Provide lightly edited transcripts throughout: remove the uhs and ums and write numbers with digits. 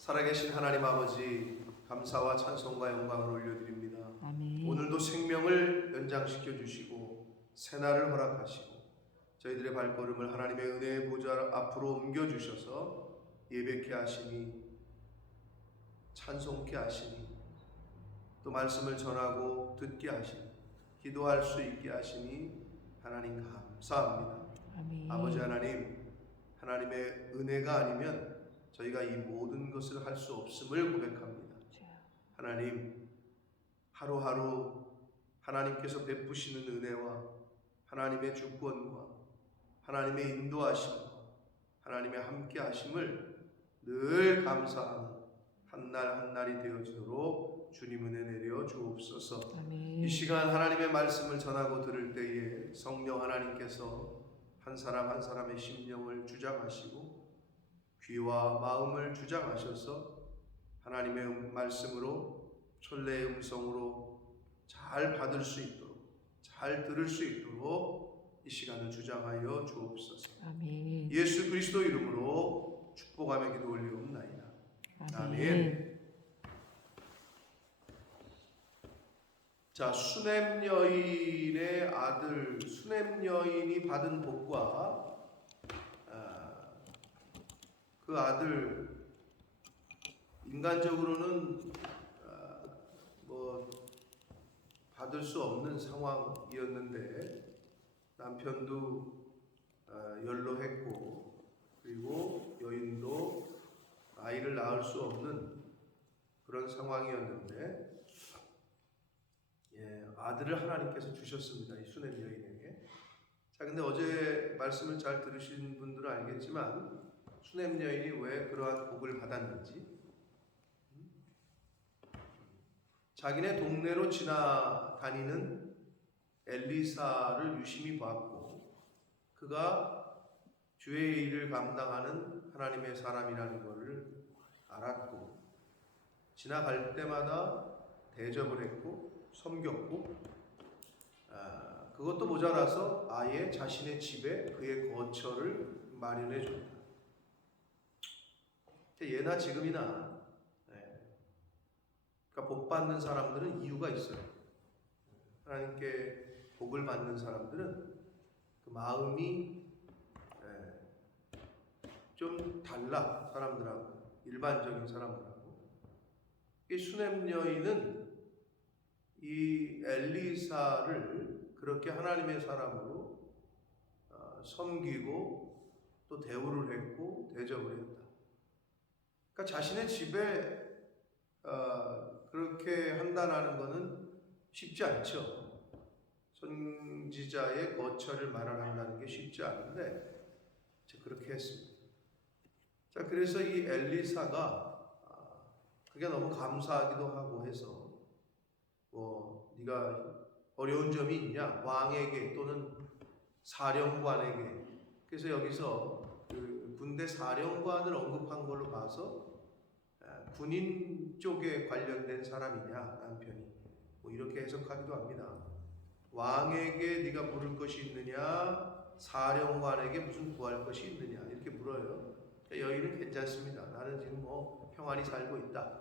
살아계신 하나님 아버지, 감사와 찬송과 영광을 올려드립니다. 아멘. 오늘도 생명을 연장시켜 주시고 새날을 허락하시고 저희들의 발걸음을 하나님의 은혜의 보좌 앞으로 옮겨주셔서 예배케 하시니, 찬송케 하시니, 또 말씀을 전하고 듣게 하시니, 기도할 수 있게 하시니 하나님 감사합니다. 아멘. 아버지 하나님, 하나님의 은혜가 아니면 저희가 이 모든 것을 할 수 없음을 고백합니다. 하나님, 하루하루 하나님께서 베푸시는 은혜와 하나님의 주권과 하나님의 인도하심과 하나님의 함께 하심을 늘 감사하는 한날 한날이 되어지도록 주님 은혜 내려 주옵소서. 아멘. 이 시간 하나님의 말씀을 전하고 들을 때에 성령 하나님께서 한 사람 한 사람의 심령을 주장하시고 귀와 마음을 주장하셔서 하나님의 말씀으로 천래의 음성으로 잘 받을 수 있도록, 잘 들을 수 있도록 이 시간을 주장하여 주옵소서. 아멘. 예수 그리스도 이름으로 축복하며 기도 올리옵나이다. 아멘. 자, 수냄 여인의 아들 수냄 여인이 받은 복과 그 아들, 인간적으로는 받을 수 없는 상황이었는데 남편도 연로했고 그리고 여인도 아이를 낳을 수 없는 그런 상황이었는데 아들을 하나님께서 주셨습니다. 이 수냄 여인에게. 자, 근데 어제 말씀을 잘 들으신 분들은 알겠지만 수냄 여인이 왜 그러한 복을 받았는지, 자기네 동네로 지나다니는 엘리사를 유심히 봤고 그가 주의 일을 감당하는 하나님의 사람이라는 것을 알았고 지나갈 때마다 대접을 했고 섬겼고 그것도 모자라서 아예 자신의 집에 그의 거처를 마련해 줬다. 예나 지금이나 그러니까 복 받는 사람들은 이유가 있어요. 하나님께 복을 받는 사람들은 그 마음이 좀 달라, 사람들하고, 일반적인 사람들하고. 이 수냄 여인은 이 엘리사를 그렇게 하나님의 사람으로 섬기고 또 대우를 했고 대접을 했다. 그러니까 자신의 집에 그렇게 한다는 것은 쉽지 않죠. 선지자의 거처를 마련한다는 게 쉽지 않은데 그렇게 했습니다. 자, 그래서 이 엘리사가 그게 너무 감사하기도 하고 해서 네가 어려운 점이 있냐? 왕에게 또는 사령관에게. 그래서 여기서 그 군대 사령관을 언급한 걸로 봐서 군인 쪽에 관련된 사람이냐, 남편이. 이렇게 해석하기도 합니다. 왕에게 네가 물을 것이 있느냐, 사령관에게 무슨 구할 것이 있느냐, 이렇게 물어요. 여인은 괜찮습니다. 나는 지금 평안히 살고 있다.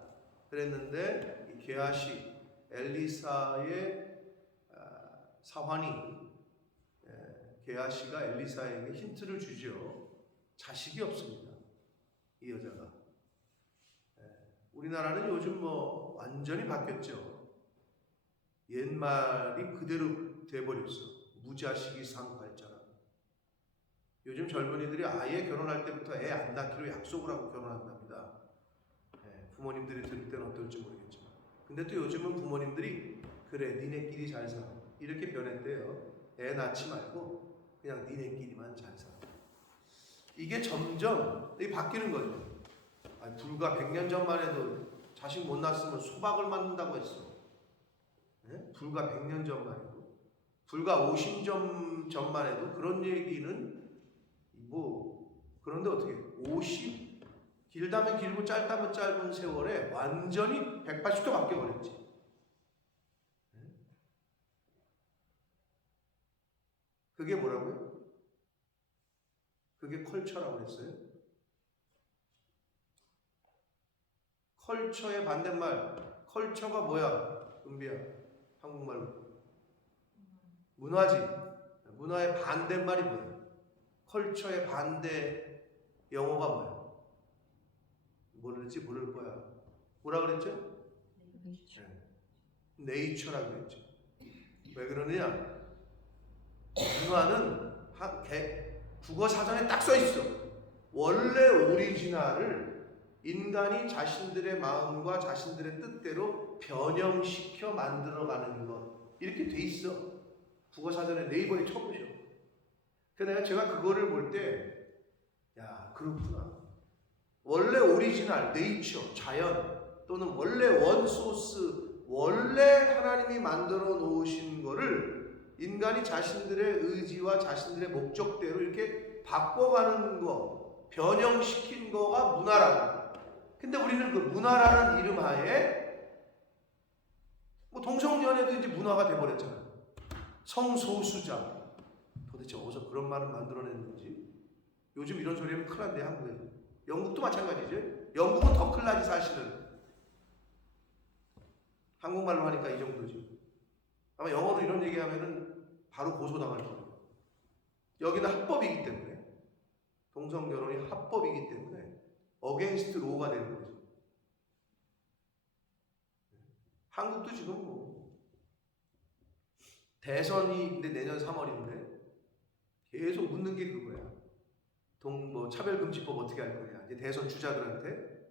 그랬는데 이 게하시, 엘리사의 사환이 게하시가 엘리사에게 힌트를 주죠. 자식이 없습니다. 이 여자가. 우리나라는 요즘 완전히 바뀌었죠. 옛말이 그대로 돼버렸어. 무자식이 상팔자라고. 요즘 젊은이들이 아예 결혼할 때부터 애 안 낳기로 약속을 하고 결혼한답니다. 부모님들이 들을 때는 어떨지 모르겠지만. 근데 또 요즘은 부모님들이 그래, 니네끼리 잘 살아, 이렇게 변했대요. 애 낳지 말고 그냥 니네끼리만 잘 살아. 이게 점점 바뀌는 거죠. 불과 100년 전만 해도 자식 못 낳았으면 소박을 맞는다고 했어. 불과 100년 전만 해도, 불과 50년 전만 해도 그런 얘기는 그런데 어떻게 50 길다면 길고 짧다면 짧은 세월에 완전히 180도 바뀌어버렸지. 그게 뭐라고요? 그게 컬처라고 했어요. 컬처의 반대말. 컬처가 뭐야? 은비야. 한국말로. 문화지. 문화의 반대말이 뭐야? 컬처의 반대 영어가 뭐야? 모르지 모를 거야. 뭐라 그랬죠? 네이처라고 그랬죠. 왜 그러느냐? 문화는 국어 사전에 딱 써 있어. 원래 오리지널을 인간이 자신들의 마음과 자신들의 뜻대로 변형시켜 만들어가는 것, 이렇게 돼 있어. 국어 사전에 네이버에 쳐보셔. 그래서 제가 그거를 볼 때, 야, 그렇구나. 원래 오리지널, 네이처, 자연, 또는 원래 원소스, 원래 하나님이 만들어 놓으신 거를 인간이 자신들의 의지와 자신들의 목적대로 이렇게 바꿔가는 거, 변형시킨 거가 문화라고. 근데 우리는 그 문화라는 이름 하에 뭐 동성연애도 이제 문화가 돼버렸잖아요. 성소수자. 도대체 어디서 그런 말을 만들어냈는지. 요즘 이런 소리 하면 큰일 난데, 한국에서. 영국도 마찬가지죠. 영국은 더 큰일 나지, 사실은. 한국말로 하니까 이 정도지. 아마 영어로 이런 얘기하면은 바로 고소당할 거예요. 여기는 합법이기 때문에, 동성결혼이 합법이기 때문에 어게인스트 로우가 되는 거죠. 한국도 지금 뭐 대선이 근데 내년 3월인데 계속 묻는 게 그거야. 차별금지법 어떻게 할 거냐. 이제 대선 주자들한테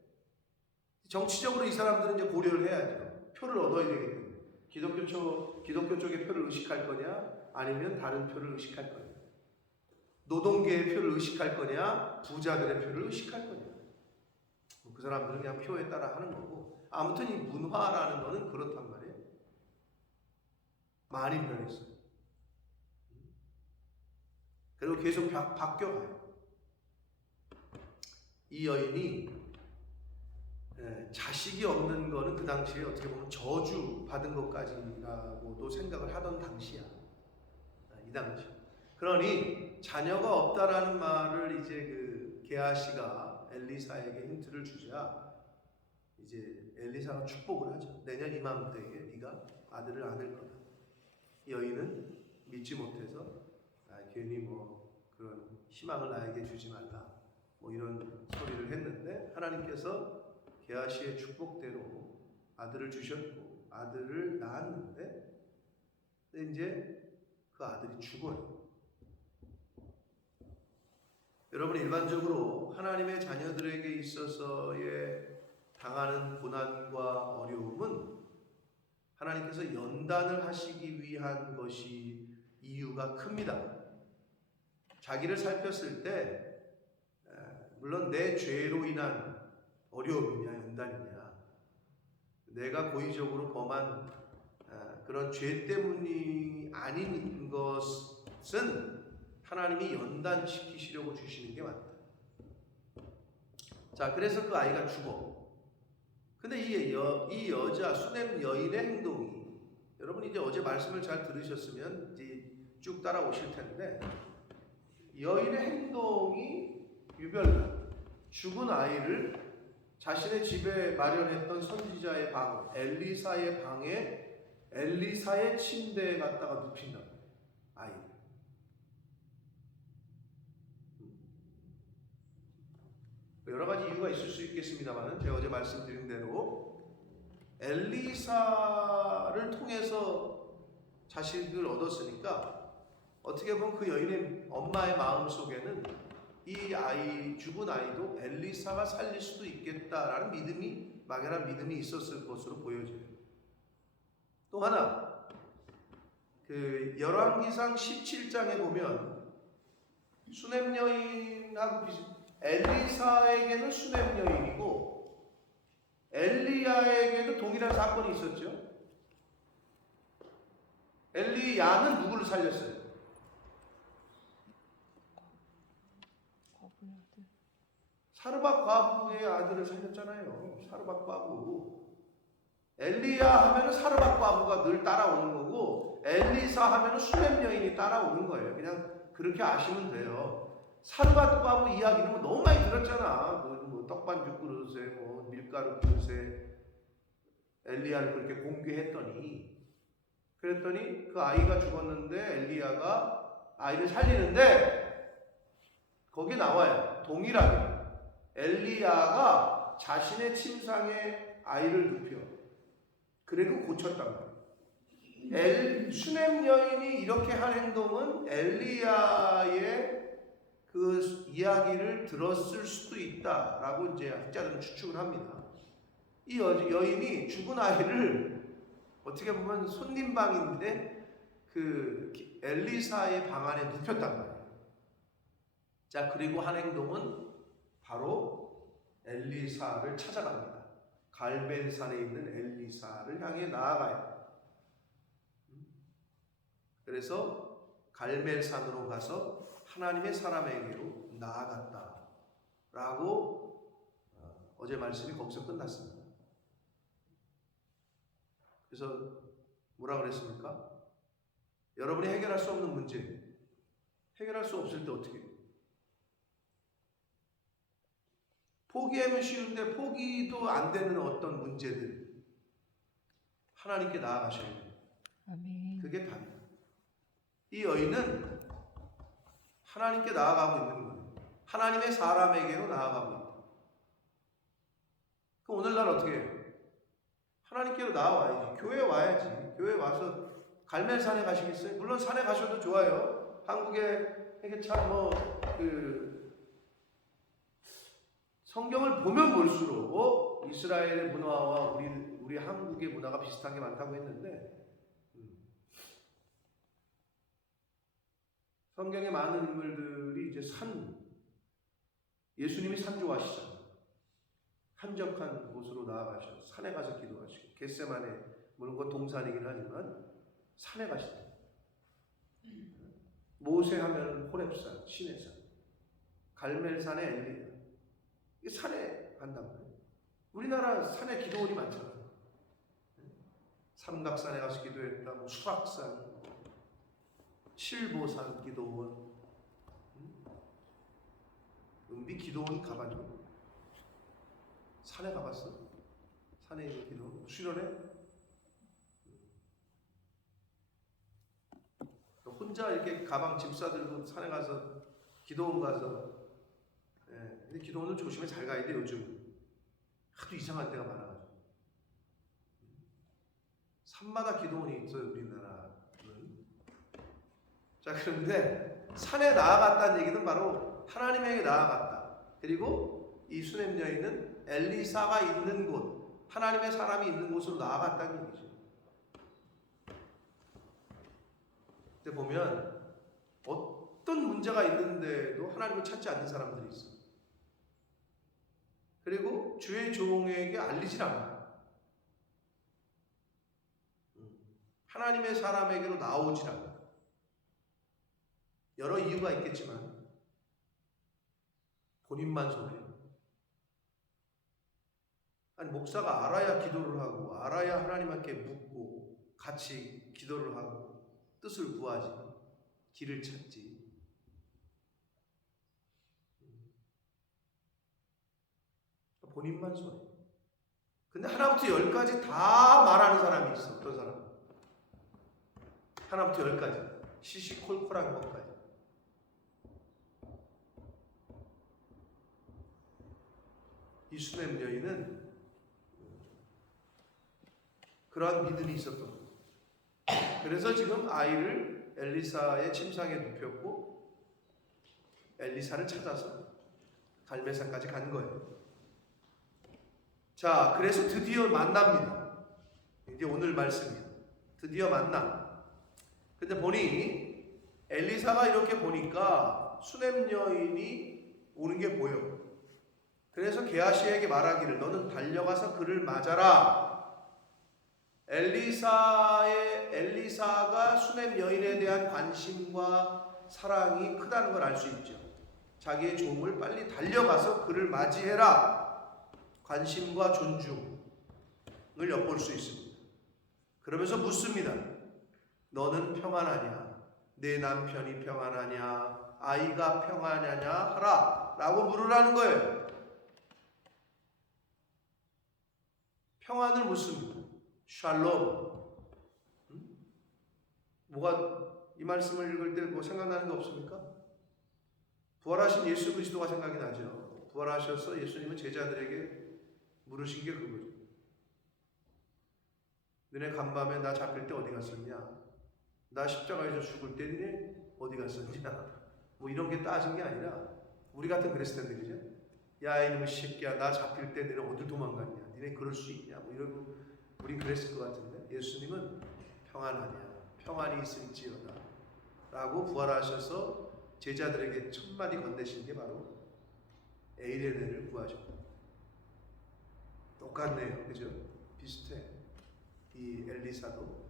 정치적으로 이 사람들은 이제 고려를 해야죠. 표를 얻어야 되기 때문에. 기독교 쪽의 표를 의식할 거냐, 아니면 다른 표를 의식할 거냐. 노동계의 표를 의식할 거냐, 부자들의 표를 의식할 거냐. 그 사람들은 그냥 표에 따라 하는 거고. 아무튼 이 문화라는 거는 그렇단 말이에요. 많이 변했어요. 그리고 계속 바뀌어가요. 이 여인이 자식이 없는 거는 그 당시에 어떻게 보면 저주 받은 것까지라고도 생각을 하던 당시야. 이 당시. 그러니 자녀가 없다라는 말을 이제 그 게하시가 엘리사에게 힌트를 주자 이제 엘리사가 축복을 하죠. 내년 이맘때에 네가 아들을 안을 거다. 이 여인은 믿지 못해서 괜히 뭐 그런 희망을 나에게 주지 말라 뭐 이런 소리를 했는데 하나님께서 게하시의 축복대로 아들을 주셨고 아들을 낳았는데 이제 그 아들이 죽어요. 여러분, 일반적으로 하나님의 자녀들에게 있어서의 당하는 고난과 어려움은 하나님께서 연단을 하시기 위한 것이 이유가 큽니다. 자기를 살폈을 때 물론 내 죄로 인한 어려움이냐 연단이냐, 내가 고의적으로 범한 그런 죄 때문이 아닌 것은 하나님이 연단시키시려고 주시는 게 맞다. 자, 그래서 그 아이가 죽어. 근데 이 여자 수넴 여인의 행동이, 여러분 이제 어제 말씀을 잘 들으셨으면 이제 쭉 따라오실 텐데, 여인의 행동이 유별나. 죽은 아이를 자신의 집에 마련했던 선지자의 방, 엘리사의 방에 엘리사의 침대에 갖다가 눕힌다. 아이. 여러 가지 이유가 있을 수 있겠습니다만, 제가 어제 말씀드린 대로 엘리사를 통해서 자식을 얻었으니까 어떻게 보면 그 여인의 엄마의 마음 속에는 이 아이, 죽은 아이도 엘리사가 살릴 수도 있겠다라는 믿음이, 막연한 믿음이 있었을 것으로 보여져요. 또 하나, 그 열왕기상 17장에 보면 수넴 여인하고 엘리사에게는 수넴 여인이고 엘리야에게도 동일한 사건이 있었죠. 엘리야는 누구를 살렸어요? 사르밧 과부의 아들을 살렸잖아요. 사르밧 과부. 엘리야 하면은 사르밧 과부가 늘 따라오는 거고, 엘리사 하면은 수넴 여인이 따라오는 거예요. 그냥 그렇게 아시면 돼요. 사르밧 과부 이야기는 뭐 너무 많이 들었잖아. 뭐 떡반죽 그릇에 뭐 밀가루 그릇에 엘리야를 그렇게 공개했더니, 그랬더니 그 아이가 죽었는데 엘리야가 아이를 살리는데 거기 나와요. 동일하게 엘리야가 자신의 침상에 아이를 눕혀 그리고 고쳤단 말이에요. 수넴 여인이 이렇게 한 행동은 엘리야의 그 이야기를 들었을 수도 있다라고 이제 학자들은 추측을 합니다. 이 여인이 죽은 아이를 어떻게 보면 손님방인데 그 엘리사의 방 안에 눕혔단 말이에요. 자, 그리고 한 행동은 바로 엘리사를 찾아갑니다. 갈멜산에 있는 엘리사를 향해 나아가요. 그래서 갈멜산으로 가서 하나님의 사람에게로 나아갔다라고 어제 말씀이 거기서 끝났습니다. 그래서 뭐라 그랬습니까? 여러분이 해결할 수 없는 문제, 해결할 수 없을 때 어떻게 해요? 포기하면 쉬운데 포기도 안 되는 어떤 문제들 하나님께 나아가셔야 돼요. 아멘. 그게 답이에요. 이 여인은 하나님께 나아가고 있는 거예요. 하나님의 사람에게로 나아가고 있다. 그럼 오늘날 어떻게 해요? 하나님께로 나와야지. 교회 와야지. 교회 와서 갈멜산에 가시겠어요? 물론 산에 가셔도 좋아요. 한국에 이게 참 성경을 보면 볼수록 이스라엘의 문화와 우리 한국의 문화가 비슷한 게 많다고 했는데 성경에 많은 인물들이 이제 예수님이 산 좋아하시잖아요. 한적한 곳으로 나아가셔서 산에 가서 기도하시고, 겟세마네 물론 그건 동산이긴 하지만 산에 가시다. 모세 하면 호렙산, 시내산, 갈멜산에 엘리야. 이 산에 간단 말이에요. 우리나라 산에 기도원이 많잖아요. 삼각산에 가서 기도했다, 뭐 수락산, 칠보산 기도원, 은비 기도원 가봤니? 산에 가봤어? 산에 있는 기도 수련회? 혼자 이렇게 가방 짐 싸들고 산에 가서 기도원 가서, 근데 기도원은 조심해 잘 가야 돼. 요즘 하도 이상한 데가 많아가지고 산마다 기도원이 있어요, 우리나라는. 자, 그런데 산에 나아갔다는 얘기는 바로 하나님에게 나아갔다. 그리고 이 수넴 여인은 엘리사가 있는 곳, 하나님의 사람이 있는 곳으로 나아갔다는 얘기죠. 근데 보면 어떤 문제가 있는데도 하나님을 찾지 않는 사람들이 있어요. 그리고 주의 종에게 알리질 않아요. 하나님의 사람에게로 나오질 않아요. 여러 이유가 있겠지만 본인만 손해요. 아니, 목사가 알아야 기도를 하고 알아야 하나님께 묻고 같이 기도를 하고 뜻을 구하지, 길을 찾지. 본인만 손해. 근데 하나부터 10까지 다 말하는 사람이 있어. 어떤 사람? 하나부터 10까지 시시콜콜한 것까지. 이 수넴 여인은 그러한 믿음이 있었던 거예요. 그래서 지금 아이를 엘리사의 침상에 눕혔고 엘리사를 찾아서 갈멜산까지 간 거예요. 자, 그래서 드디어 만납니다. 이제 오늘 말씀이에요. 드디어 만나. 근데 보니 엘리사가 이렇게 보니까 수넴 여인이 오는 게 보여. 그래서 게하시에게 말하기를 너는 달려가서 그를 맞아라. 엘리사가 수넴 여인에 대한 관심과 사랑이 크다는 걸 알 수 있죠. 자기의 종을 빨리 달려가서 그를 맞이해라. 관심과 존중을 엿볼 수 있습니다. 그러면서 묻습니다. 너는 평안하냐? 내 남편이 평안하냐? 아이가 평안하냐? 하라. 라고 물으라는 거예요. 평안을 묻습니다. 샬롬. 뭐가 이 말씀을 읽을 때 뭐 생각나는 거 없습니까? 부활하신 예수 그리스도가 생각이 나죠. 부활하셔서 예수님은 제자들에게 물으신 게 그거죠. 너네 간밤에 나 잡힐 때 어디 갔었냐? 나 십자가에서 죽을 때 너네 어디 갔었냐? 뭐 이런 게 따진 게 아니라 우리 같은 그랬을 텐데 그죠? 야 이놈의 새끼야 나 잡힐 때 너네 어딜 도망갔냐? 너네 그럴 수 있냐? 뭐 이러고 우린 그랬을 것 같은데 예수님은 평안하냐? 평안이 있을지어다 라고 부활하셔서 제자들에게 첫마디 건네신 게 바로 에이레네를 구하셨다. 똑같네요. 그죠? 비슷해. 이 엘리사도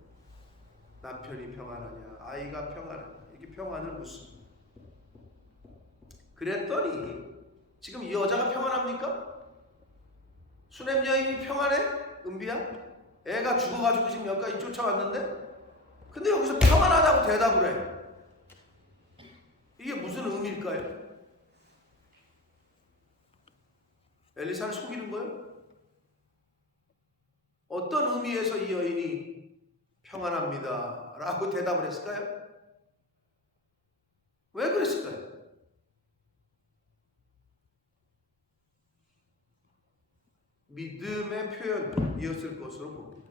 남편이 평안하냐 아이가 평안하냐 이게 평안을 묻습니다. 그랬더니 지금 이 여자가 평안합니까? 수냄 여인이 평안해? 은비야? 애가 죽어가지고 지금 여기까지 쫓아왔는데 근데 여기서 평안하다고 대답을 해. 이게 무슨 의미일까요? 엘리사를 속이는 거예요? 어떤 의미에서 이 여인이 평안합니다 라고 대답을 했을까요? 왜 그랬을까요? 믿음의 표현이었을 것으로 봅니다.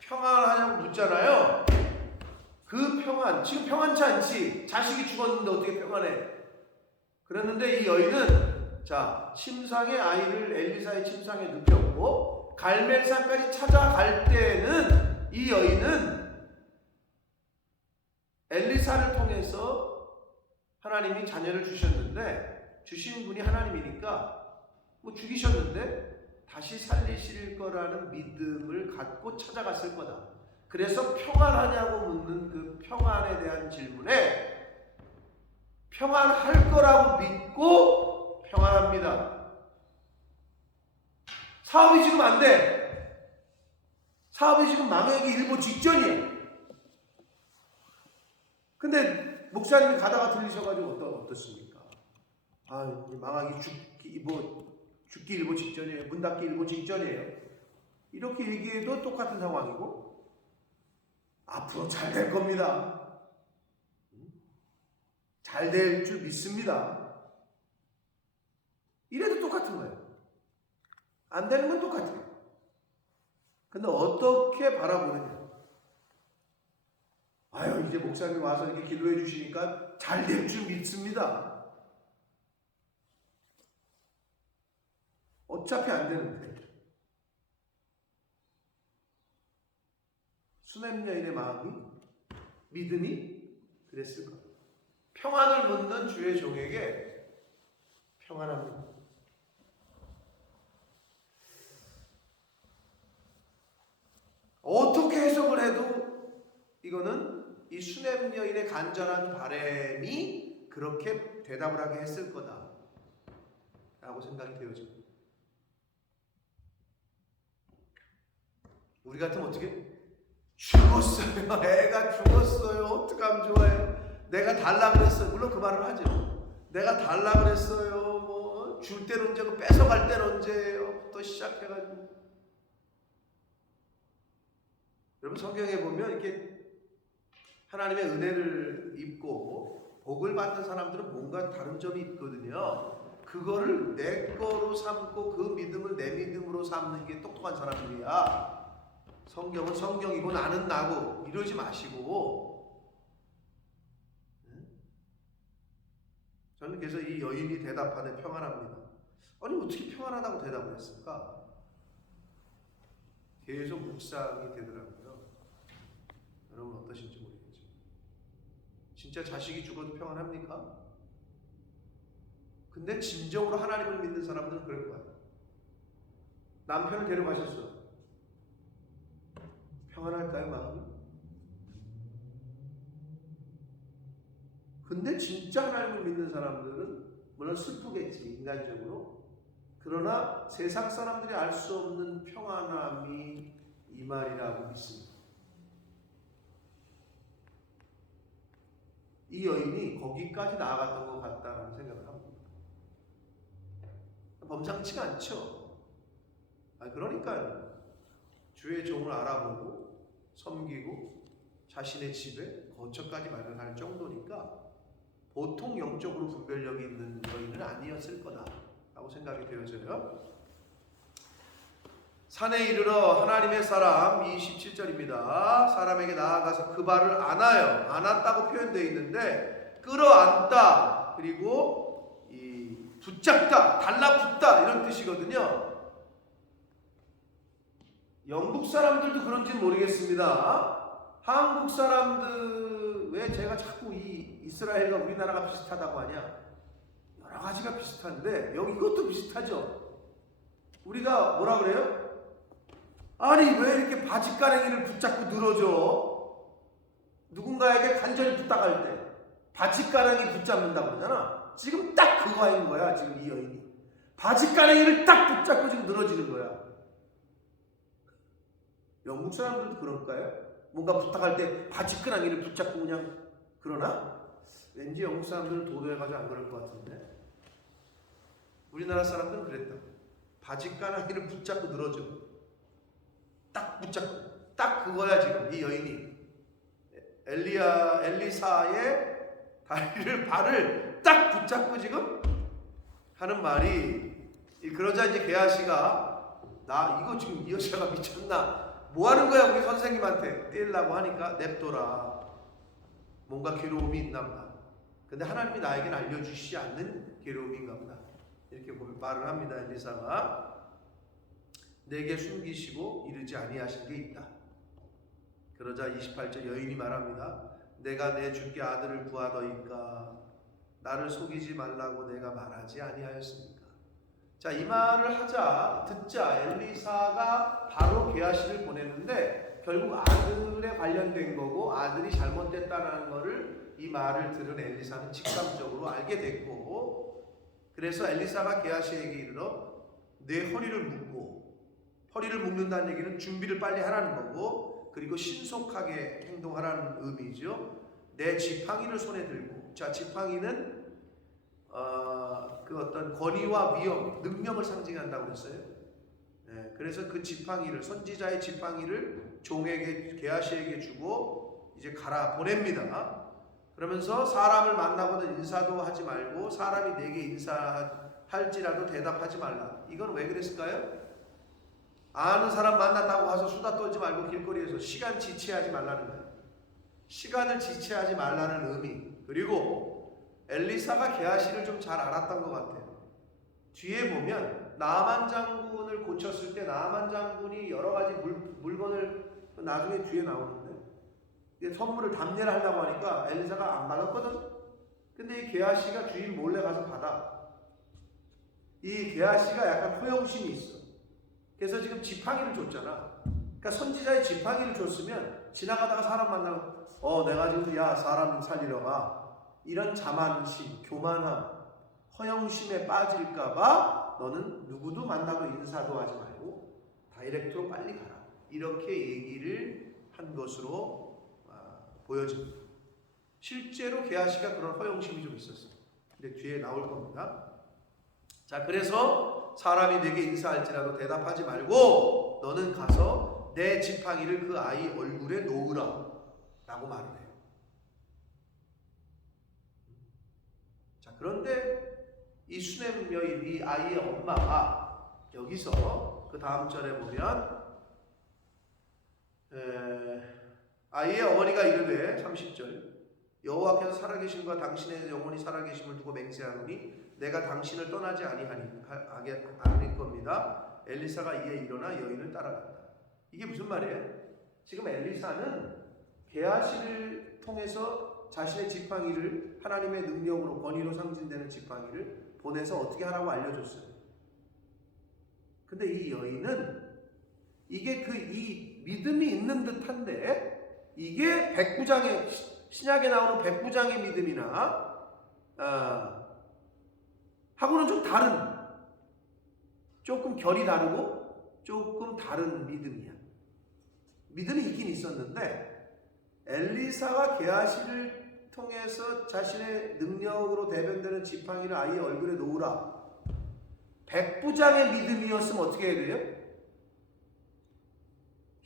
평안하냐고 묻잖아요. 그 평안, 지금 평안치 않지. 자식이 죽었는데 어떻게 평안해? 그랬는데 이 여인은 자 침상에 아이를 엘리사의 침상에 눕혔고 갈멜산까지 찾아갈 때는 이 여인은 엘리사를 통해서 하나님이 자녀를 주셨는데 주신 분이 하나님이니까 뭐 죽이셨는데 다시 살리실 거라는 믿음을 갖고 찾아갔을 거다. 그래서 평안하냐고 묻는 그 평안에 대한 질문에 평안할 거라고 믿고 평안합니다. 사업이 지금 안 돼. 사업이 지금 망하기 일보 직전이야. 근데 목사님이 가다가 들리셔가지고 어떻습니까? 아, 망하기 죽기 일보 직전이에요. 문 닫기 일보 직전이에요. 이렇게 얘기해도 똑같은 상황이고 앞으로 잘 될 겁니다. 잘 될 줄 믿습니다. 이래도 똑같은 거예요. 안 되는 건 똑같아요. 근데 어떻게 바라보느냐. 아유 이제 목사님 와서 이렇게 기도해 주시니까 잘 될 줄 믿습니다. 어차피 안 되는데. 수냄 여인의 마음이 믿음이 그랬을 거예요. 평안을 묻는 주의 종에게 평안합니다. 어떻게 해석을 해도 이거는 이 수냄 여인의 간절한 바람이 그렇게 대답을 하게 했을 거다 라고 생각이 되어집니다. 우리 같으면 어떻게? 죽었어요. 애가 죽었어요. 어떡하면 좋아요? 내가 달라 그랬어요. 물론 그 말을 하죠. 내가 달라 그랬어요. 뭐 줄 때는 언제고 뺏어갈 때는 언제예요? 또 시작해가지고. 여러분 성경에 보면 이렇게 하나님의 은혜를 입고 복을 받는 사람들은 뭔가 다른 점이 있거든요. 그거를 내 거로 삼고 그 믿음을 내 믿음으로 삼는 게 똑똑한 사람들이야. 성경은 성경이고 나는 나고 이러지 마시고. 저는 그래서 이 여인이 대답하되 평안합니다. 아니 어떻게 평안하다고 대답을 했을까? 계속 묵상이 되더라고요. 여러분 어떠신지 모르겠지만 진짜 자식이 죽어도 평안합니까? 근데 진정으로 하나님을 믿는 사람들은 그럴 거예요. 남편을 데려가셨어. 평안할까요, 마음이? 근데 진짜 하나님을 믿는 사람들은 물론 슬프겠지, 인간적으로. 그러나 세상 사람들이 알 수 없는 평안함이 이 말이라고 믿습니다. 이 여인이 거기까지 나아갔던 것 같다는 생각을 합니다. 범상치가 않죠. 그러니까 주의 종을 알아보고 섬기고 자신의 집에 거처까지 마련할 정도니까 보통 영적으로 분별력이 있는 여인은 아니었을 거다라고 생각이 되어져요. 산에 이르러 하나님의 사람 27절입니다. 사람에게 나아가서 그 발을 안아요. 안았다고 표현되어 있는데 끌어안다 그리고 붙잡다 달라붙다 이런 뜻이거든요. 영국 사람들도 그런지는 모르겠습니다. 한국 사람들 왜 제가 자꾸 이 이스라엘과 우리나라가 비슷하다고 하냐? 여러 가지가 비슷한데 여기 이것도 비슷하죠. 우리가 뭐라 그래요? 아니 왜 이렇게 바짓가랭이를 붙잡고 늘어져? 누군가에게 간절히 부탁할 때 바짓가랭이 붙잡는다고 그러잖아. 지금 딱 그거 하는 거야. 지금 이 여인이 바짓가랭이를 딱 붙잡고 지금 늘어지는 거야. 영국 사람들도 그럴까요? 뭔가 부탁할 때 바짓가랭이를 붙잡고 그냥 그러나? 왠지 영국 사람들은 도도해가지고 안 그럴 것 같은데 우리나라 사람들은 그랬다. 바짓가랭이를 붙잡고 늘어져. 딱 붙잡고 딱 그거야. 지금 이 여인이 엘리사의 발을 딱 붙잡고 지금 하는 말이 그러자 이제 게하시가 나 이거 지금 이 여자가 미쳤나? 뭐 하는 거야 우리 선생님한테 떼려고 하니까 냅둬라. 뭔가 괴로움이 있나 보다. 근데 하나님이 나에겐 알려주시지 않는 괴로움인가 보다. 이렇게 말을 합니다. 엘리사가 내게 숨기시고 이르지 아니하신 게 있다. 그러자 28절 여인이 말합니다. 내가 내 주께 아들을 구하더이까 나를 속이지 말라고 내가 말하지 아니하였습니까? 자, 이 말을 듣자 엘리사가 바로 게하시를 보냈는데 결국 아들에 관련된 거고 아들이 잘못됐다는 거를 이 말을 들은 엘리사는 직감적으로 알게 됐고 그래서 엘리사가 게하시에게 이르러 내 허리를 묶고 허리를 묶는다는 얘기는 준비를 빨리 하라는 거고 그리고 신속하게 행동하라는 의미죠. 내 지팡이를 손에 들고 자 지팡이는 그 어떤 권위와 위엄, 능력을 상징한다고 했어요. 네, 그래서 그 지팡이를 선지자의 지팡이를 종에게 게하시에게 주고 이제 가라 보냅니다. 그러면서 사람을 만나거든 인사도 하지 말고 사람이 내게 인사할지라도 대답하지 말라. 이건 왜 그랬을까요? 아는 사람 만났다고 가서 수다 떨지 말고 길거리에서 시간 지체하지 말라는 거예요. 시간을 지체하지 말라는 의미. 그리고 엘리사가 게하시를 좀 잘 알았던 것 같아요. 뒤에 보면 나만 장군을 고쳤을 때 나만 장군이 여러 가지 물건을 나중에 뒤에 나오는데 선물을 답례를 하려고 하니까 엘리사가 안 받았거든. 근데 이 게하시가 주인 몰래 가서 받아. 이 게하시가 약간 허영심이 있어. 그래서 지금 지팡이를 줬잖아. 그러니까 선지자의 지팡이를 줬으면 지나가다가 사람 만나고 내가 지금 야 사람 살리러 가. 이런 자만심, 교만함, 허영심에 빠질까봐 너는 누구도 만나고 인사도 하지 말고 다이렉트로 빨리 가라. 이렇게 얘기를 한 것으로 보여집니다. 실제로 게하시가 그런 허영심이 좀 있었어요. 근데 뒤에 나올 겁니다. 자, 그래서 사람이 내게 인사할지라도 대답하지 말고 너는 가서 내 지팡이를 그 아이 얼굴에 놓으라 라고 말을 해요. 자, 그런데 이 수냄 여인, 이 아이의 엄마가 여기서 그 다음 절에 보면 아이의 어머니가 이르되 30절 여호와께서 살아계심과 당신의 영혼이 살아계심을 두고 맹세하노니 내가 당신을 떠나지 아니할 겁니다. 엘리사가 이에 일어나 여인을 따라간다. 이게 무슨 말이에요? 지금 엘리사는 게하시를 통해서 자신의 지팡이를 하나님의 능력으로 권위로 상징되는 지팡이를 보내서 어떻게 하라고 알려줬어요. 근데 이 여인은 이게 이 믿음이 있는 듯한데 이게 백부장의 신약에 나오는 백부장의 믿음이나 하고는 좀 다른 조금 결이 다르고 조금 다른 믿음이야. 믿음이 있긴 있었는데 엘리사가 게하시를 통해서 자신의 능력으로 대변되는 지팡이를 아이의 얼굴에 놓으라. 백부장의 믿음이었으면 어떻게 해야 돼요?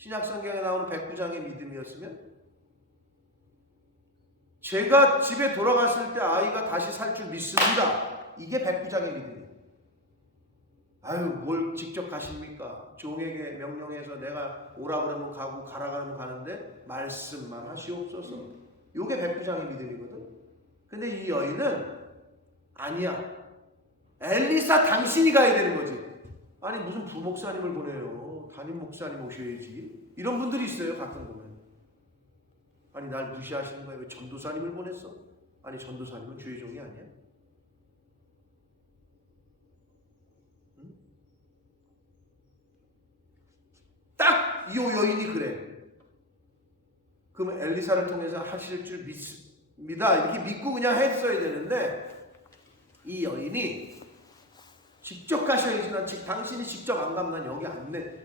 신약성경에 나오는 백부장의 믿음이었으면 제가 집에 돌아갔을 때 아이가 다시 살 줄 믿습니다. 이게 백부장의 믿음이에요. 아유, 뭘 직접 가십니까? 종에게 명령해서 내가 오라 그러면 가고 가라 그러면 가는데 말씀만 하시옵소서. 이게 백부장의 믿음이거든. 근데 이 여인은 아니야. 엘리사 당신이 가야 되는 거지. 아니 무슨 부목사님을 보내요. 담임 목사님 오셔야지. 이런 분들이 있어요. 가끔 보면. 아니 날 무시하시는 거야. 왜 전도사님을 보냈어? 아니 전도사님은 주의 종이 아니야. 응? 딱 이 여인이 그래. 그러면 엘리사를 통해서 하실 줄 믿습니다. 이렇게 믿고 그냥 했어야 되는데 이 여인이 직접 가셔야지. 난 당신이 직접 안 가면 난 여기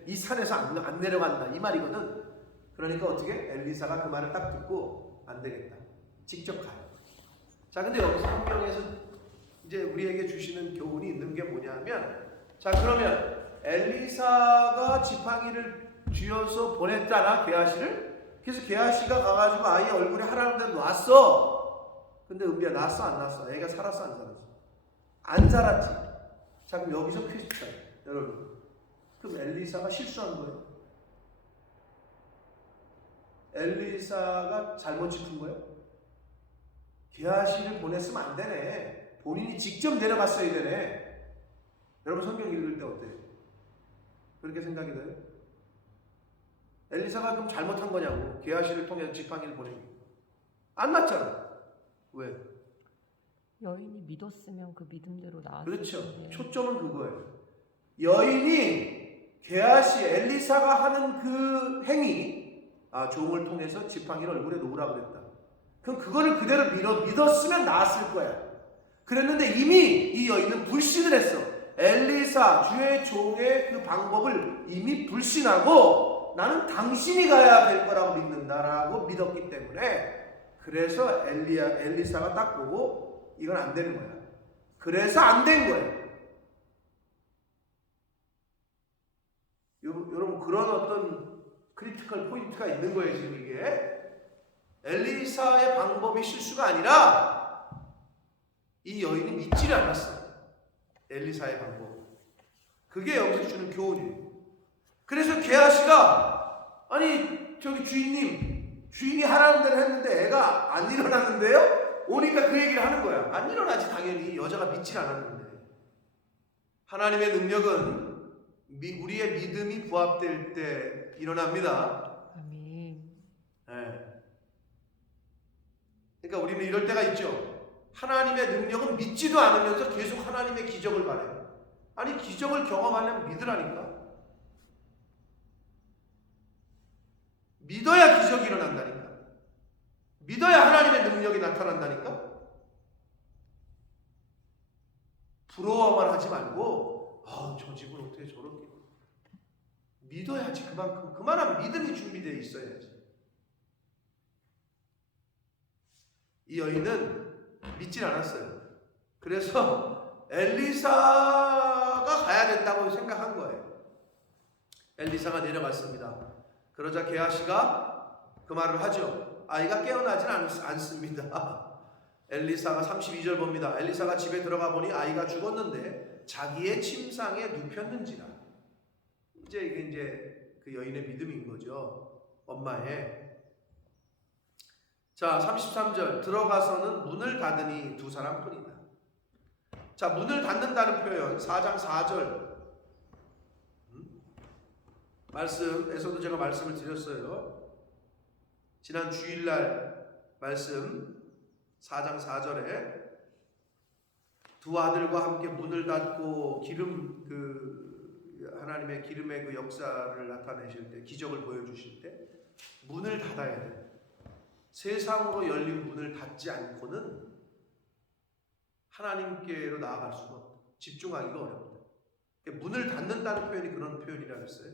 이 산에서 안 내려간다 이 말이거든. 그러니까 어떻게 엘리사가 그 말을 딱 듣고 안 되겠다. 직접 가요. 자, 근데 여기서 성경에서 이제 우리에게 주시는 교훈이 있는 게 뭐냐면, 자 그러면 엘리사가 지팡이를 쥐어서 보냈잖아 게하시를. 그래서 게하시가 가가지고 아이 얼굴에 하라는 대로 놨어. 근데 은비야 났어 안 났어? 애가 살았어 안 살았어? 안 살았지. 자 그럼 여기서 퀴즈다 여러분. 그럼 엘리사가 실수한 거예요? 엘리사가 잘못 짚은 거예요? 게하시를 보냈으면 안 되네. 본인이 직접 내려갔어야 되네. 여러분 성경 읽을 때 어때요? 그렇게 생각이 돼요? 엘리사가 그럼 잘못한 거냐고. 게하시를 통해서 지팡이를 보내기. 안 맞잖아. 왜? 여인이 믿었으면 그 믿음대로 나았을 그렇죠. 텐데. 초점은 그거예요. 여인이 게하시 엘리사가 하는 그 행위, 종을 통해서 지팡이를 얼굴에 놓으라 그랬다. 그럼 그거를 그대로 믿었으면 나았을 거야. 그랬는데 이미 이 여인은 불신을 했어. 엘리사 주의 종의 그 방법을 이미 불신하고 나는 당신이 가야 될 거라고 믿는다라고 믿었기 때문에, 그래서 엘리사가 딱 보고 이건 안 되는 거야. 그래서 안 된 거예요. 여러분 그런 어떤 크리티컬 포인트가 있는 거예요. 지금 이게 엘리사의 방법이 실수가 아니라 이 여인이 믿지를 않았어요. 엘리사의 방법. 그게 여기서 주는 교훈이에요. 그래서 게하시가 아니 저기 주인이 하라는 대로 했는데 애가 안 일어났는데요? 오니까 그 얘기를 하는 거야. 안 일어나지 당연히. 여자가 믿질 않았는데. 하나님의 능력은 우리의 믿음이 부합될 때 일어납니다. 아멘. 네. 그러니까 우리는 이럴 때가 있죠. 하나님의 능력은 믿지도 않으면서 계속 하나님의 기적을 바래요. 아니 기적을 경험하려면 믿으라니까. 믿어야 기적이 일어난다니까. 믿어야 하나님의 능력이 나타난다니까. 부러워만 하지 말고 저 집은 어떻게 저렇게. 믿어야지. 그만한 믿음이 준비되어 있어야지. 이 여인은 믿질 않았어요. 그래서 엘리사가 가야 된다고 생각한 거예요. 엘리사가 내려갔습니다. 그러자 게하시가 그 말을 하죠. 아이가 깨어나진 않습니다. 엘리사가 32절 봅니다. 엘리사가 집에 들어가 보니 아이가 죽었는데 자기의 침상에 눕혔는지라. 이게 그 여인의 믿음인 거죠. 엄마의. 자 33절 들어가서는 문을 닫으니 두 사람뿐이다. 자 문을 닫는다는 표현 4장 4절 말씀에서도 제가 말씀을 드렸어요. 지난 주일날 말씀 4장 4절에 두 아들과 함께 문을 닫고 하나님의 기름의 그 역사를 나타내실 때, 기적을 보여주실 때 문을 닫아야 돼요. 세상으로 열린 문을 닫지 않고는 하나님께로 나아갈 수가 없다. 집중하기가 어렵다. 문을 닫는다는 표현이 그런 표현이라 했어요.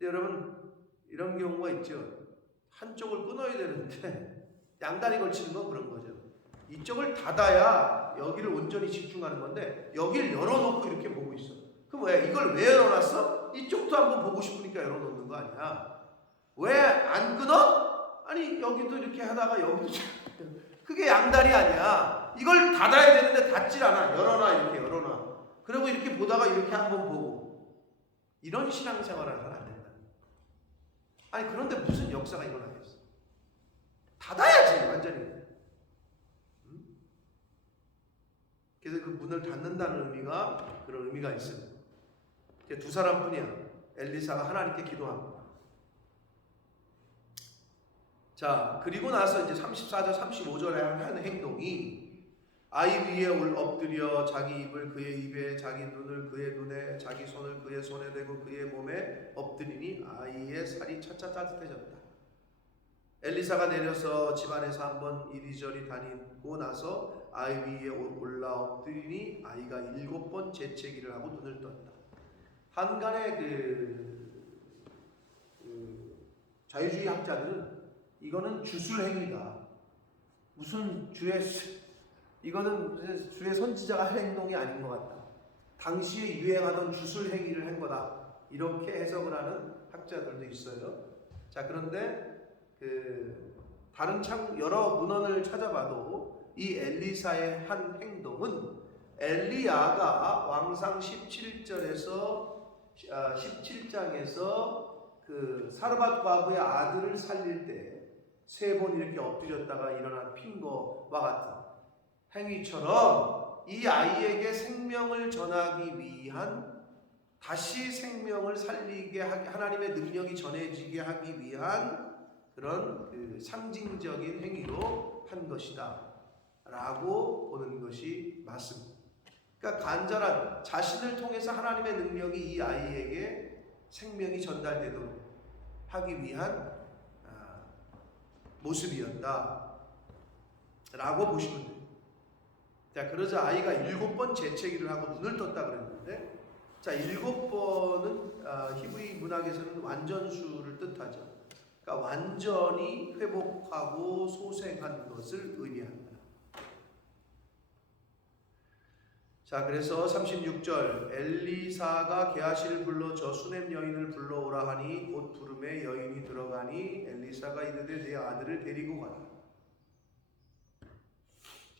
여러분 이런 경우가 있죠. 한쪽을 끊어야 되는데 양다리 걸치는 건 그런 거죠. 이쪽을 닫아야 여기를 온전히 집중하는 건데 여기를 열어놓고 이렇게 보고 있어. 그럼 왜 이걸 왜 열어놨어? 이쪽도 한번 보고 싶으니까 열어놓는 거 아니야. 왜 안 끊어? 아니 여기도 이렇게 하다가 여기도 그게 양다리 아니야. 이걸 닫아야 되는데 닫질 않아. 열어놔 이렇게 열어놔. 그리고 이렇게 보다가 이렇게 한번 보고 이런 신앙생활을 하면 안 된다. 아니 그런데 무슨 역사가 일어나겠어? 닫아야지 완전히. 응? 그래서 그 문을 닫는다는 의미가 그런 의미가 있어요. 두 사람뿐이야. 엘리사가 하나님께 기도합니다. 자, 그리고 나서 이제 34절, 35절에 하는 행동이 아이 위에 엎드려 자기 입을 그의 입에, 자기 눈을 그의 눈에, 자기 손을 그의 손에 대고 그의 몸에 엎드리니 아이의 살이 차차 따뜻해졌다. 엘리사가 내려서 집안에서 한번 이리저리 다니고 나서 아이 위에 올라 엎드리니 아이가 7번 재채기를 하고 눈을 떴다. 한간의 자유주의 학자들은 이거는 주술행위다. 무슨 이거는 주의 선지자가 할 행동이 아닌 것 같다. 당시에 유행하던 주술행위를 한 거다. 이렇게 해석을 하는 학자들도 있어요. 자, 그런데 다른 여러 문헌을 찾아봐도 이 엘리사의 한 행동은 엘리야가 왕상 17장에서 그 사르밧 과부의 아들을 살릴 때 3번 이렇게 엎드렸다가 일어난 핀 거와 같은 행위처럼 이 아이에게 생명을 전하기 위한, 다시 생명을 살리게 하기, 하나님의 능력이 전해지게 하기 위한 그런 상징적인 행위로 한 것이다 라고 보는 것이 맞습니다. 그러니까 간절한, 자신을 통해서 하나님의 능력이 이 아이에게 생명이 전달되도록 하기 위한 모습이었다 라고 보시면 돼요. 자, 그러자 아이가 7번 재채기를 하고 눈을 떴다 그랬는데, 자, 7번은 히브리 문학에서는 완전수를 뜻하죠. 그러니까 완전히 회복하고 소생한 것을 의미합니다. 자, 그래서 36절 엘리사가 게하시를 불러 저 수넴 여인을 불러오라 하니 곧 부름에 여인이 들어가니 엘리사가 이르되 내 아들을 데리고 가라.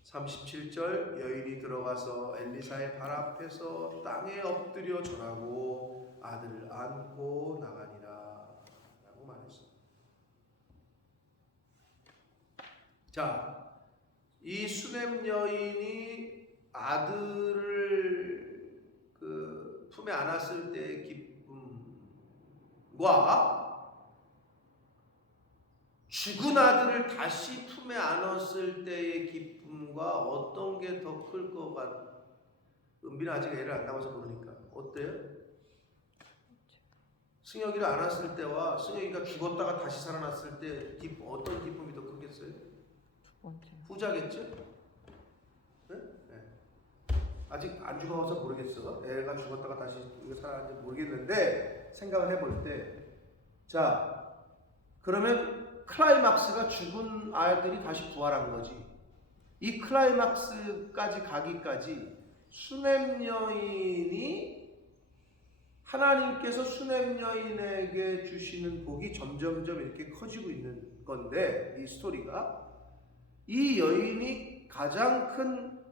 37절 여인이 들어가서 엘리사의 발 앞에서 땅에 엎드려 절하고 아들을 안고 나가니라 라고 말했습니다. 자, 이 수넴 여인이 아들을 품에 안았을 때의 기쁨과 죽은 아들을 다시 품에 안았을 때의 기쁨과 어떤 게 더 클 것 같아? 은비는 아직 애를 안 낳아서 모르니까 어때요? 승혁이를 안았을 때와 승혁이가 죽었다가 다시 살아났을 때 어떤 기쁨이 더 크겠어요? 두 번째. 후자겠죠? 네? 네. 아직 안 죽어서 모르겠어. 애가 죽었다가 다시 살아났는지 모르겠는데 생각을 해볼 때, 자, 그러면 클라이막스가 죽은 아이들이 다시 부활한 거지. 이 클라이막스까지 가기까지 수넴 여인이, 하나님께서 수넴 여인에게 주시는 복이 점점점 이렇게 커지고 있는 건데, 이 스토리가, 이 여인이 가장 큰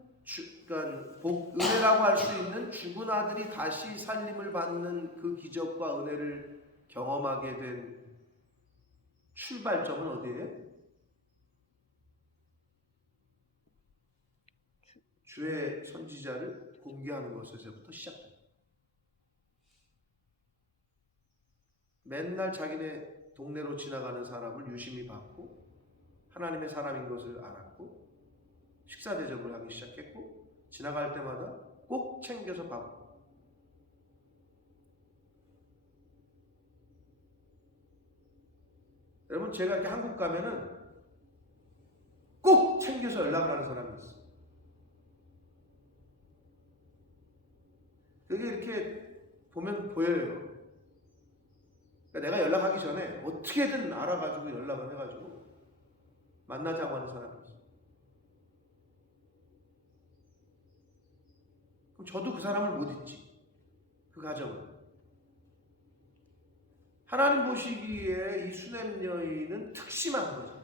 그러니까 은혜라고 할 수 있는 죽은 아들이 다시 살림을 받는 그 기적과 은혜를 경험하게 된 출발점은 어디예요? 주의 선지자를 공개하는 것에서부터 시작합니다. 맨날 자기네 동네로 지나가는 사람을 유심히 봤고 하나님의 사람인 것을 알았고 식사 대접을 하기 시작했고 지나갈 때마다 꼭 챙겨서 받고, 여러분 제가 이렇게 한국 가면은 꼭 챙겨서 연락을 하는 사람이 있어요. 그게 이렇게 보면 보여요. 그러니까 내가 연락하기 전에 어떻게든 알아가지고 연락을 해가지고 만나자고 하는 사람이 있어요. 그럼 저도 그 사람을 못 잊지, 그 가정을. 하나님 보시기에 이 수냄 여인은 특심한 거죠.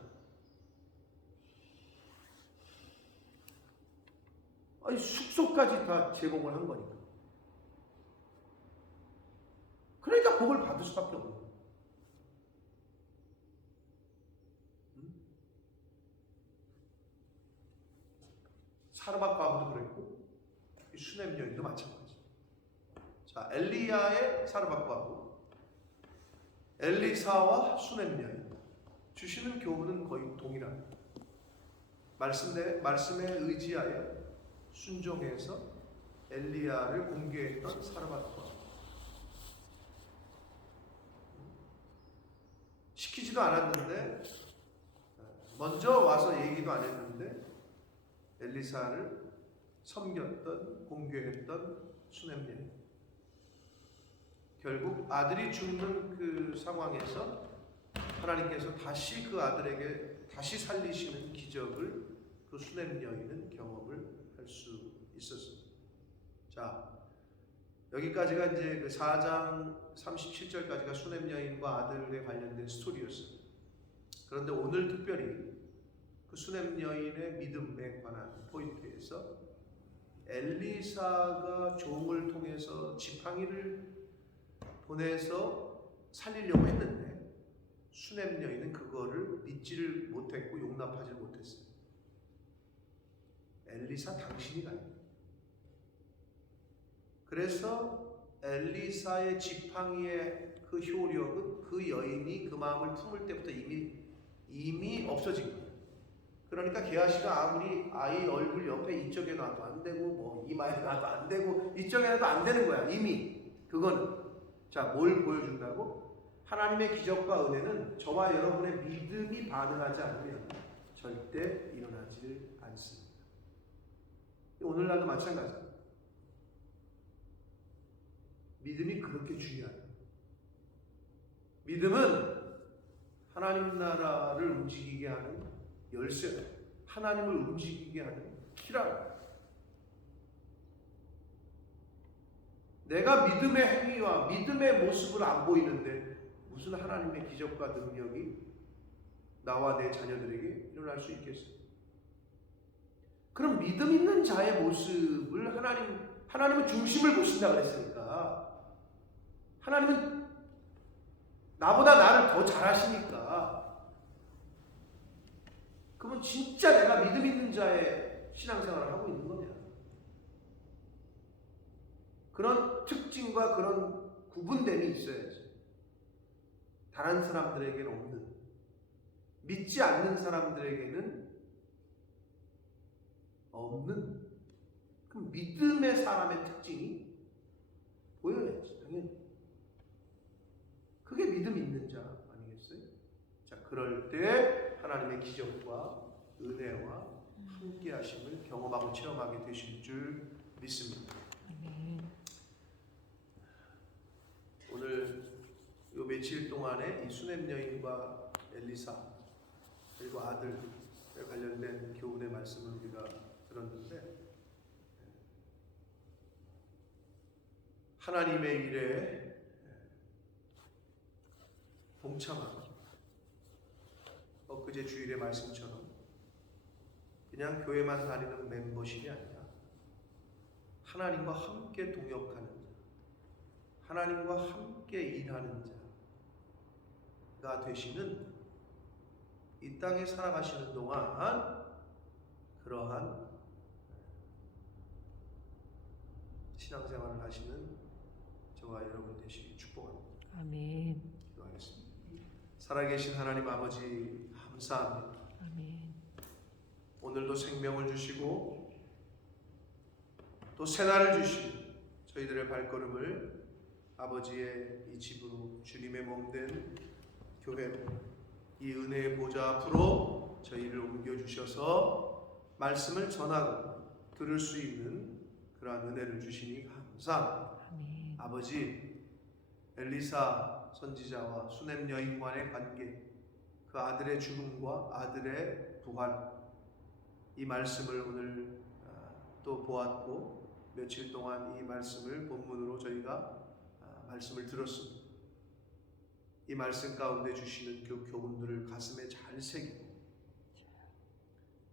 아니, 숙소까지 다 제공을 한 거니까. 그러니까 복을 받을 수밖에 없는 거예요. 사르밧 과부도 그랬고 이 수냄 여인도 마찬가지. 자, 엘리야의 사르밧 과부, 엘리사와 수냄 여인, 주시는 교훈은 거의 동일합니다. 말씀에 의지하여 순종해서 엘리야를 공개했던 사르밧 과부. 시키지도 않았는데, 먼저 와서 얘기도 안 했는데 엘리사를 섬겼던, 공개했던 수냄 여인. 결국 아들이 죽는 그 상황에서 하나님께서 다시 그 아들에게 다시 살리시는 기적을 그 수냄 여인은 경험을 할 수 있었습니다. 자, 여기까지가 이제 그 4장 37절까지가 수냄 여인과 아들에 관련된 스토리였어요. 그런데 오늘 특별히 그 수냄 여인의 믿음에 관한 포인트에서 엘리사가 종을 통해서 지팡이를 보내서 살리려고 했는데 수냄 여인은 그거를 믿지를 못했고 용납하지 못했어요. 엘리사 당신이 가요. 그래서 엘리사의 지팡이의 그 효력은 그 여인이 그 마음을 품을 때부터 이미 없어진 거예요. 그러니까 게하시가 아무리 아이 얼굴 옆에 이쪽에 놔도 안 되고 뭐 이마에 놔도 안 되고 이쪽에 놔도 안 되는 거야. 이미 그거는. 자, 뭘 보여준다고? 하나님의 기적과 은혜는 저와 여러분의 믿음이 반응하지 않으면 절대 일어나지를 않습니다. 오늘날도 마찬가지입니다. 믿음이 그렇게 중요해요. 믿음은 하나님 나라를 움직이게 하는 열쇠, 하나님을 움직이게 하는 키라고. 내가 믿음의 행위와 믿음의 모습을 안 보이는데 무슨 하나님의 기적과 능력이 나와 내 자녀들에게 일어날 수 있겠어요? 그럼 믿음 있는 자의 모습을 하나님은 중심을 보신다 그랬으니까, 하나님은 나보다 나를 더 잘하시니까, 그러면 진짜 내가 믿음 있는 자의 신앙생활을 하고 있는 거냐? 그런 특징과 그런 구분됨이 있어야지. 다른 사람들에게는 없는, 믿지 않는 사람들에게는 없는 그 믿음의 사람의 특징이 보여야지, 당연히. 그게 믿음 있는 자 아니겠어요? 자, 그럴 때 하나님의 기적과 은혜와 함께 하심을 경험하고 체험하게 되실 줄 믿습니다. 오늘 요 며칠 동안에 이 수냄 여인과 엘리사 그리고 아들에 관련된 교훈의 말씀을 우리가 들었는데, 하나님의 일에 동참하고 엊그제 주일의 말씀처럼 그냥 교회만 다니는 멤버십이 아니라 하나님과 함께 동역하는 자, 하나님과 함께 일하는 자가 되시는, 이 땅에 살아가시는 동안 그러한 신앙생활을 하시는 저와 여러분 되시기 축복합니다. 아멘. 기도하겠습니다. 살아계신 하나님 아버지 감사합니다. 아멘. 오늘도 생명을 주시고 또 새날을 주시고 저희들의 발걸음을 아버지의 이 집으로, 주님의 몸된 교회로, 이 은혜의 보좌 앞으로 저희를 옮겨주셔서 말씀을 전하고 들을 수 있는 그러한 은혜를 주시니 감사합니다. 아멘. 아버지, 엘리사 선지자와 수냄 여인과의 관계, 그 아들의 죽음과 아들의 부활, 이 말씀을 오늘 또 보았고 며칠 동안 이 말씀을 본문으로 저희가 말씀을 들었습니다. 이 말씀 가운데 주시는 그 교훈들을 가슴에 잘 새기고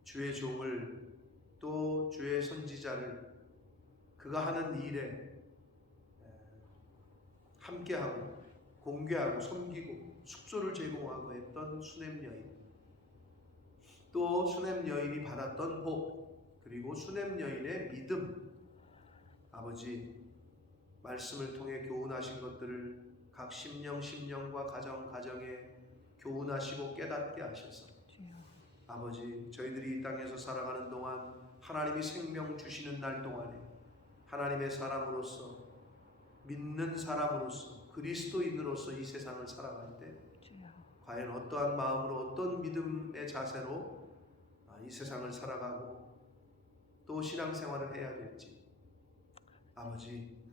주의 종을 또 주의 선지자를 그가 하는 일에 함께하고 공개하고 섬기고 숙소를 제공하고 했던 수냄 여인, 또 수냄 여인이 받았던 복, 그리고 수냄 여인의 믿음, 아버지 말씀을 통해 교훈하신 것들을 각 심령과 가정에 교훈하시고 깨닫게 하셔서 아버지 저희들이 이 땅에서 살아가는 동안 하나님이 생명 주시는 날 동안에 하나님의 사람으로서 믿는 사람으로서 그리스도인으로서 이 세상을 살아갈 때 과연 어떠한 마음으로 어떤 믿음의 자세로 이 세상을 살아가고 또 신앙생활을 해야 될지 아버지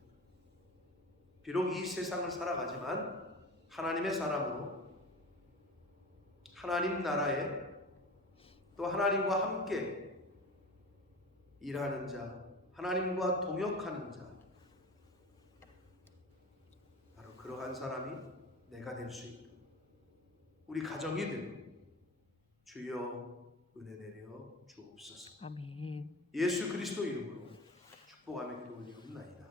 비록 이 세상을 살아가지만 하나님의 사람으로 하나님 나라에 또 하나님과 함께 일하는 자, 하나님과 동역하는 자, 바로 그러한 사람이 내가 될 수 있도록 우리 가정이 되도록 주여 은혜 내려 주옵소서. 아멘. 예수 그리스도 이름으로 축복하며 기도 올리옵나이다.